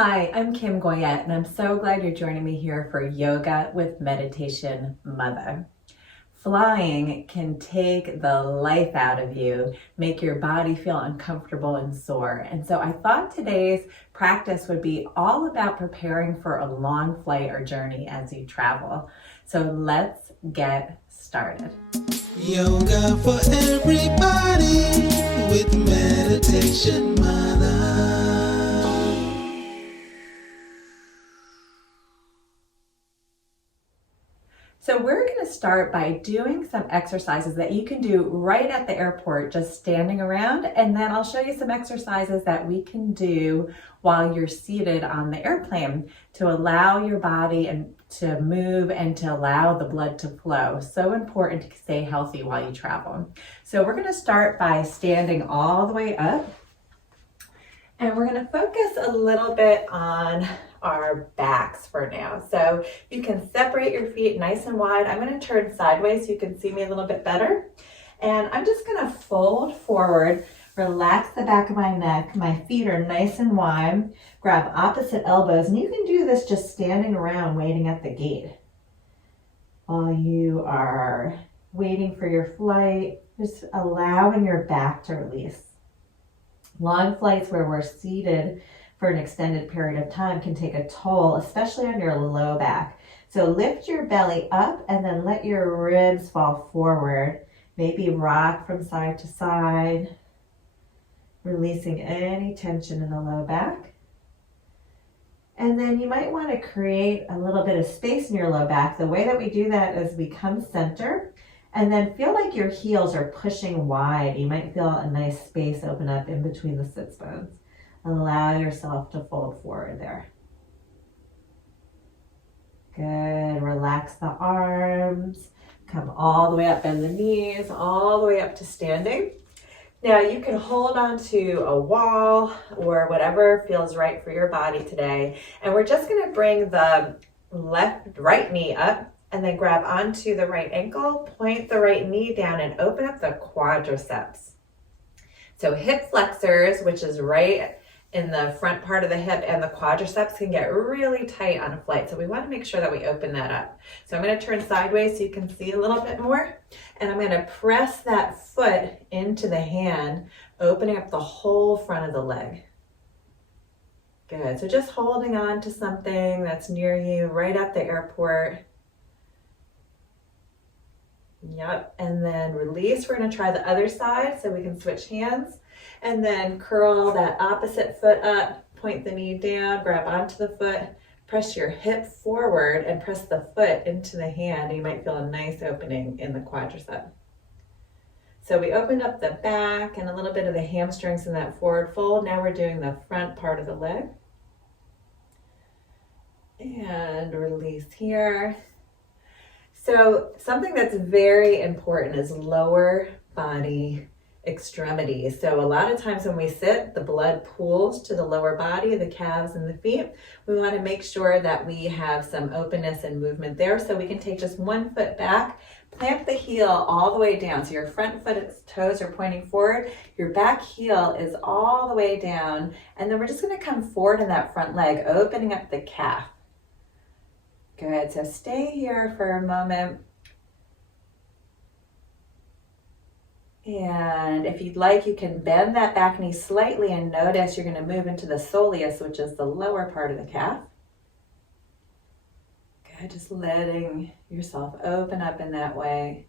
Hi, I'm Kim Goyette, and I'm so glad you're joining me here for Yoga with Meditation Mutha. Flying can take the life out of you, make your body feel uncomfortable and sore. And so I thought today's practice would be all about preparing for a long flight or journey as you travel. So let's get started. Yoga for everybody with Meditation Mutha. So we're going to start by doing some exercises that you can do right at the airport, just standing around, and then I'll show you some exercises that we can do while you're seated on the airplane to allow your body and to move and to allow the blood to flow. So important to stay healthy while you travel. So we're going to start by standing all the way up, and we're going to focus a little bit on our backs for now. So you can separate your feet nice and wide. I'm going to turn sideways so you can see me a little bit better. And I'm just going to fold forward, relax the back of my neck. My feet are nice and wide. Grab opposite elbows. And you can do this just standing around waiting at the gate. While you are waiting for your flight, just allowing your back to release. Long flights where we're seated for an extended period of time can take a toll, especially on your low back. So lift your belly up and then let your ribs fall forward. Maybe rock from side to side, releasing any tension in the low back. And then you might want to create a little bit of space in your low back. The way that we do that is we come center and then feel like your heels are pushing wide. You might feel a nice space open up in between the sits bones. Allow yourself to fold forward there. Good. Relax the arms. Come all the way up, bend the knees, all the way up to standing. Now you can hold on to a wall or whatever feels right for your body today. And we're just going to bring the right knee up and then grab onto the right ankle, point the right knee down and open up the quadriceps. So hip flexors, which is right in the front part of the hip, and the quadriceps can get really tight on a flight. So we want to make sure that we open that up. So I'm going to turn sideways so you can see a little bit more. And I'm going to press that foot into the hand, opening up the whole front of the leg. Good. So just holding on to something that's near you right at the airport. Yep. And then release. We're going to try the other side so we can switch hands. And then curl that opposite foot up, point the knee down, grab onto the foot, press your hip forward and press the foot into the hand. You might feel a nice opening in the quadricep. So we opened up the back and a little bit of the hamstrings in that forward fold. Now we're doing the front part of the leg. And release here. So something that's very important is lower body extremities. So a lot of times when we sit, the blood pools to the lower body, the calves and the feet. We want to make sure that we have some openness and movement there. So we can take just one foot back, plant the heel all the way down. So your front foot toes are pointing forward. Your back heel is all the way down. And then we're just going to come forward in that front leg, opening up the calf. Good. So stay here for a moment. And if you'd like, you can bend that back knee slightly and notice you're going to move into the soleus, which is the lower part of the calf. Good, just letting yourself open up in that way.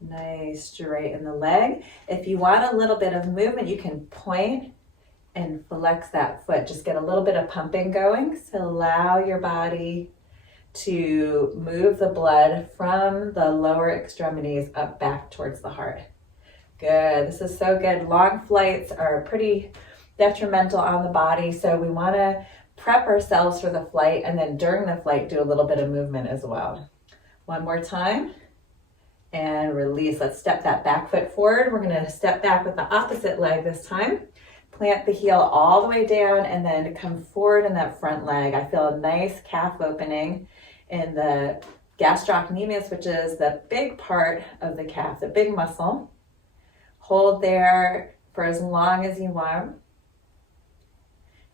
Nice, straighten the leg. If you want a little bit of movement, you can point and flex that foot. Just get a little bit of pumping going. So allow your body to move the blood from the lower extremities up back towards the heart. Good. This is so good. Long flights are pretty detrimental on the body, so we want to prep ourselves for the flight and then during the flight do a little bit of movement as well. One more time and release. Let's step that back foot forward. We're going to step back with the opposite leg this time. Plant the heel all the way down and then come forward in that front leg. I feel a nice calf opening in the gastrocnemius, which is the big part of the calf, the big muscle. Hold there for as long as you want.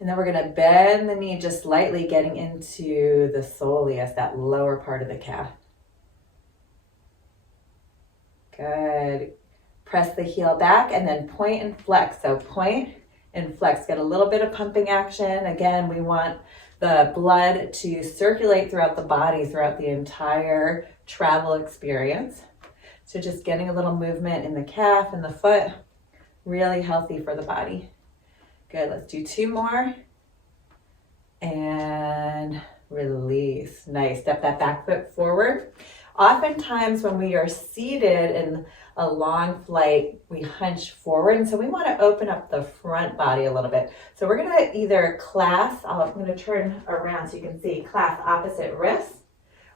And then we're gonna bend the knee just slightly, getting into the soleus, that lower part of the calf. Good. Press the heel back and then point and flex. So point and flex. Get a little bit of pumping action. Again, we want the blood to circulate throughout the body, throughout the entire travel experience. So just getting a little movement in the calf and the foot, really healthy for the body. Good, let's do 2 more. And release. Nice, step that back foot forward. Oftentimes when we are seated in a long flight, we hunch forward. And so we want to open up the front body a little bit. So we're going to either clasp, I'm going to turn around so you can see, clasp opposite wrists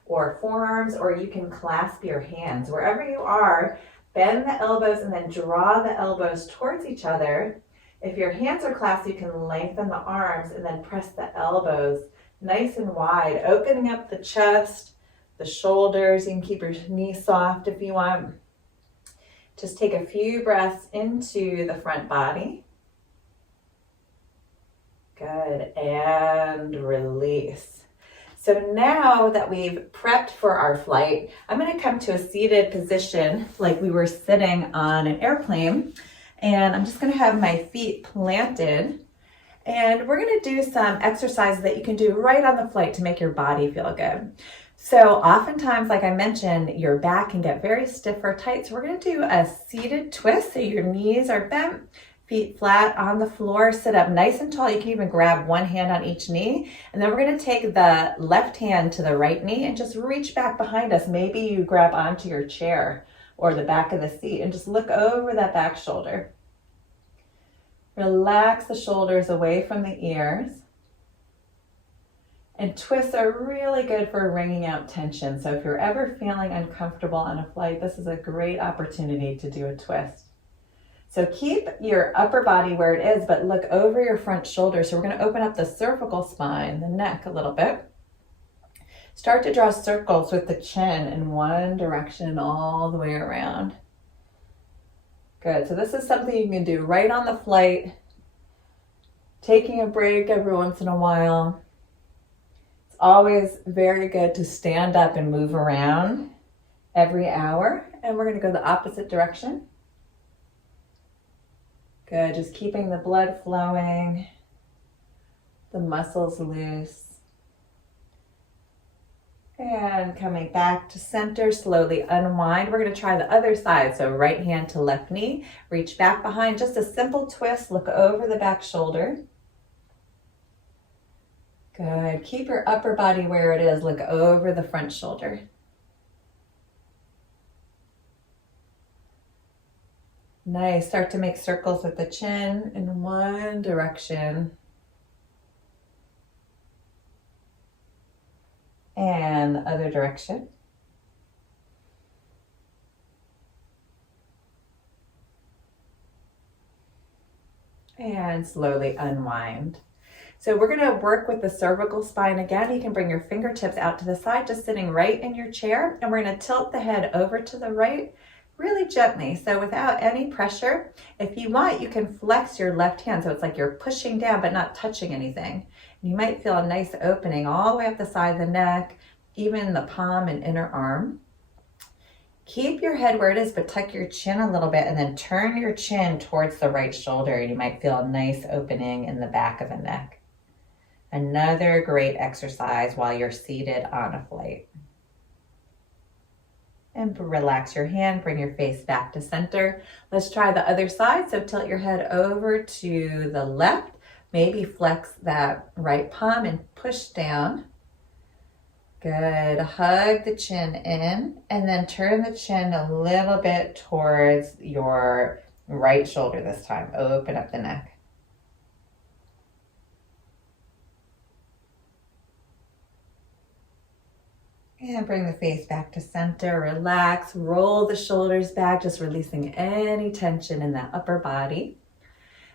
or forearms, or you can clasp your hands. Wherever you are, bend the elbows and then draw the elbows towards each other. If your hands are clasped, you can lengthen the arms and then press the elbows nice and wide, opening up the chest, the shoulders. You can keep your knees soft if you want. Just take a few breaths into the front body. Good, and release. So now that we've prepped for our flight, I'm going to come to a seated position like we were sitting on an airplane. And I'm just going to have my feet planted. And we're going to do some exercises that you can do right on the flight to make your body feel good. So oftentimes, like I mentioned, your back can get very stiff or tight. So we're going to do a seated twist. So your knees are bent, feet flat on the floor, sit up nice and tall. You can even grab one hand on each knee. And then we're going to take the left hand to the right knee and just reach back behind us. Maybe you grab onto your chair or the back of the seat and just look over that back shoulder. Relax the shoulders away from the ears. And twists are really good for wringing out tension. So if you're ever feeling uncomfortable on a flight, this is a great opportunity to do a twist. So keep your upper body where it is, but look over your front shoulder. So we're going to open up the cervical spine, the neck a little bit. Start to draw circles with the chin in one direction all the way around. Good. So this is something you can do right on the flight, taking a break every once in a while. It's always very good to stand up and move around every hour. And we're going to go the opposite direction. Good. Just keeping the blood flowing, the muscles loose. And coming back to center, slowly unwind. We're going to try the other side. So right hand to left knee, reach back behind, just a simple twist, look over the back shoulder. Good. Keep your upper body where it is, look over the front shoulder. Nice. Start to make circles with the chin in one direction. And the other direction. And slowly unwind. So we're going to work with the cervical spine again. You can bring your fingertips out to the side, just sitting right in your chair. And we're going to tilt the head over to the right really gently. So without any pressure, if you want, you can flex your left hand. So it's like you're pushing down, but not touching anything. You might feel a nice opening all the way up the side of the neck, even the palm and inner arm. Keep your head where it is, but tuck your chin a little bit and then turn your chin towards the right shoulder. You might feel a nice opening in the back of the neck. Another great exercise while you're seated on a flight. And relax your hand, bring your face back to center. Let's try the other side. So tilt your head over to the left. Maybe flex that right palm and push down. Good. Hug the chin in and then turn the chin a little bit towards your right shoulder this time. Open up the neck. And bring the face back to center. Relax. Roll the shoulders back, just releasing any tension in the upper body.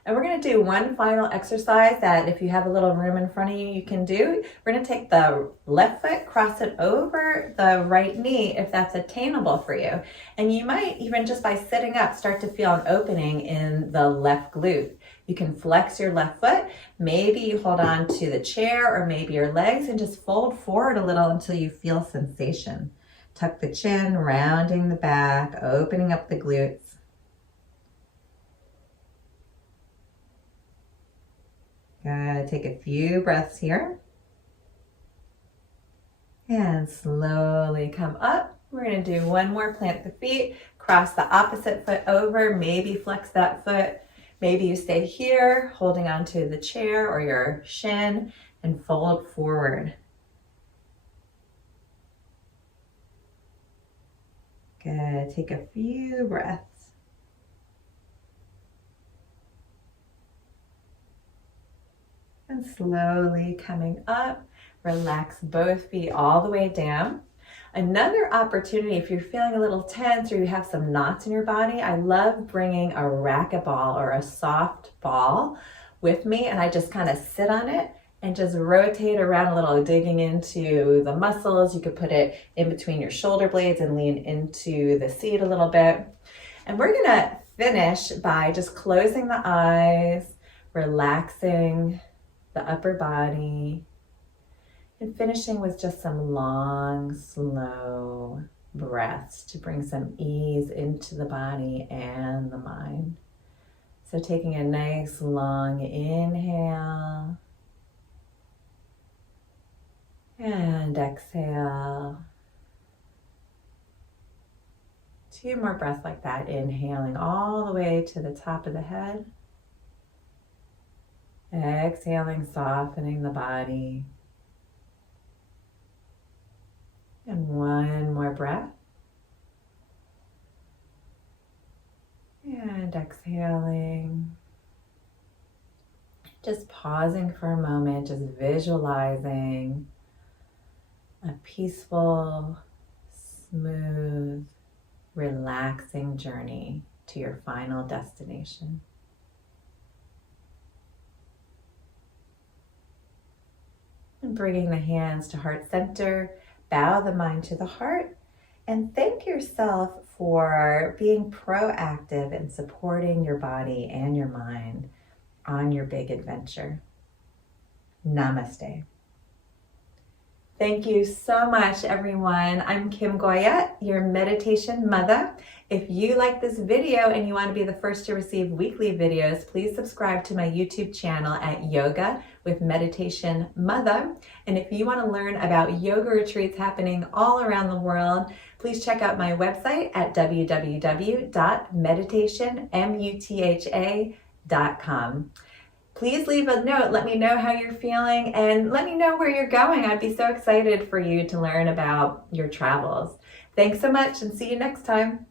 And we're going to do one final exercise that if you have a little room in front of you, you can do. We're going to take the left foot, cross it over the right knee if that's attainable for you. And you might even just by sitting up start to feel an opening in the left glute. You can flex your left foot. Maybe you hold on to the chair or maybe your legs and just fold forward a little until you feel sensation. Tuck the chin, rounding the back, opening up the glutes. Good. Take a few breaths here. And slowly come up. We're going to do one more. Plant the feet, cross the opposite foot over, maybe flex that foot. Maybe you stay here, holding onto the chair or your shin, and fold forward. Good. Take a few breaths. And slowly coming up, relax both feet all the way down. Another opportunity, if you're feeling a little tense or you have some knots in your body, I love bringing a racquetball or a soft ball with me, and I just kind of sit on it and just rotate around a little, digging into the muscles. You could put it in between your shoulder blades and lean into the seat a little bit. And we're gonna finish by just closing the eyes, relaxing the upper body, and finishing with just some long, slow breaths to bring some ease into the body and the mind. So taking a nice long inhale and exhale. 2 more breaths like that, inhaling all the way to the top of the head. Exhaling, softening the body. And 1 more breath. And exhaling. Just pausing for a moment, just visualizing a peaceful, smooth, relaxing journey to your final destination. And bringing the hands to heart center, bow the mind to the heart, and thank yourself for being proactive in supporting your body and your mind on your big adventure. Namaste. Thank you so much, everyone. I'm Kim Goya, your Meditation Mutha. If you like this video and you want to be the first to receive weekly videos, please subscribe to my YouTube channel at Yoga with Meditation Mutha. And if you want to learn about yoga retreats happening all around the world, please check out my website at www.meditationmutha.com. Please leave a note. Let me know how you're feeling and let me know where you're going. I'd be so excited for you to learn about your travels. Thanks so much and see you next time.